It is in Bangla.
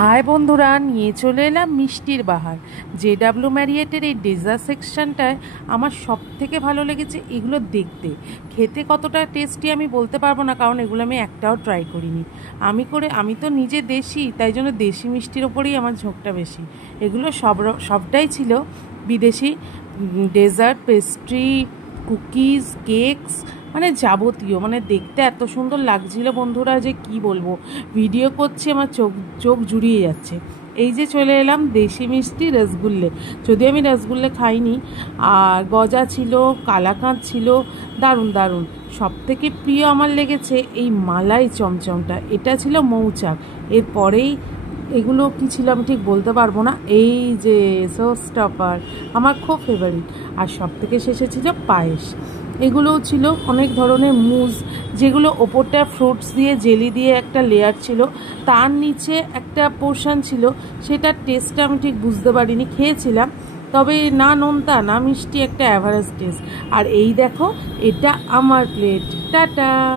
হাই বন্ধুরা, নিয়ে চলে এলাম মিষ্টির বাহার। JW ম্যারিয়েটের এই ডেজার্ট সেকশনটায় আমার সব থেকে ভালো লেগেছে এগুলো দেখতে। খেতে কতটা টেস্টি আমি বলতে পারবো না, কারণ এগুলো আমি একটাও ট্রাই করিনি। আমি তো নিজে দেশি, তাই জন্য দেশি মিষ্টির ওপরেই আমার ঝোঁকটা বেশি। এগুলো সবটাই ছিল বিদেশি ডেজার্ট, পেস্ট্রি, কুকিজ, কেকস, মানে যাবতীয়। মানে দেখতে এত সুন্দর লাগছিল বন্ধুরা যে কি বলবো, ভিডিও করছি আমার চোখ জুড়িয়ে যাচ্ছে। এই যে চলে এলাম দেশি মিষ্টি রসগুল্লে। যদিও আমি রসগুল্লে খাইনি। আর গজা ছিল, কালাকাঁদ ছিল, দারুণ দারুণ। সব থেকে প্রিয় আমার লেগেছে এই মালাই চমচমটা, এটা ছিল মৌচাক। এরপরেই এগুলো কি ছিল আমি ঠিক বলতে পারবো না। এই যে শোস্টপার আমার খুব ফেভারিট। আর সব থেকে শেষে ছিল পায়েস। এগুলোও ছিল অনেক ধরনের মুজ, যেগুলো ওপরটা ফ্রুটস দিয়ে জেলি দিয়ে একটা লেয়ার ছিল, তার নিচে একটা পোর্শন ছিল, সেটার টেস্টটা আমি ঠিক বুঝতে পারিনি। খেয়েছিলাম, তবে না নোনতা না মিষ্টি, একটা অ্যাভারেজ টেস্ট। আর এই দেখো, এটা আমার প্লেট। টাটা।